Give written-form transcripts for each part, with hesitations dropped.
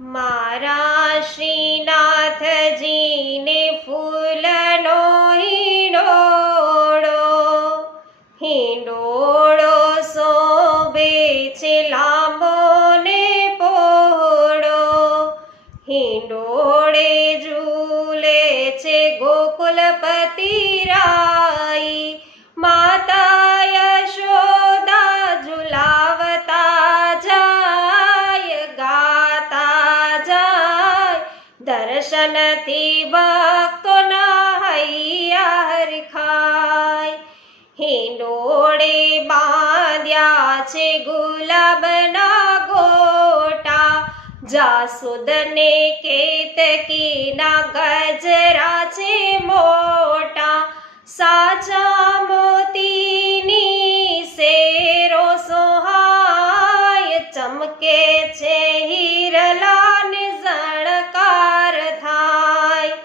મારા શ્રીનાથજીને ફૂલનો હિંડોળો શોભે છે લાંબો ને પહોળો, હિંડોળે ઝૂલે છે ગોકુલપતિ રાઈ, માતા યશોદા ઝુલાવતા જાય, ગાતા જાય, દર્શનથી ભક્તોના હૈયા હરખાય. હિંડોળે બાંધ્યા છે ગુલાબના ગોટા, જાસૂદને કેતકીના ગજરા છે મોટા, સાચા મોતીની શેરો સોહાય, ચમકે છે હિરલાને ઝણકાર થાય.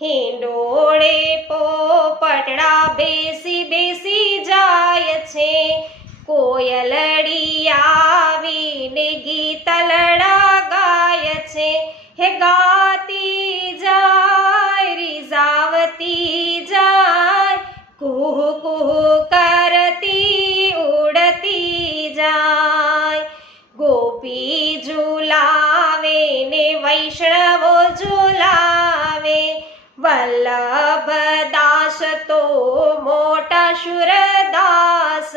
હિંડોળે પોપટડા બેસી બેસી જાય છે, કોયલડી આવીને ગીતલડા ગાય છે, હે ગાતી જાય રીઝાવતી જાય, કુહુ કુહુ કરતી ઉડતી જાય. ગોપી ઝુલાવે ને વૈષ્ણવો ઝુલાવે, વલ્લભદાસ તો મોટા શુરદાસ,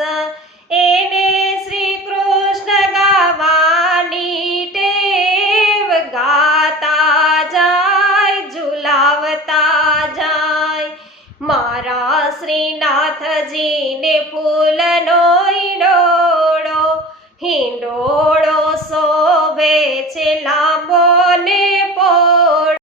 એને શ્રી કૃષ્ણ ગાવાની ટેવ, ગાતા જાય ઝુલાવતા જાય. મારા શ્રીનાથજીને ફૂલનો હિંડોળો શોભે છે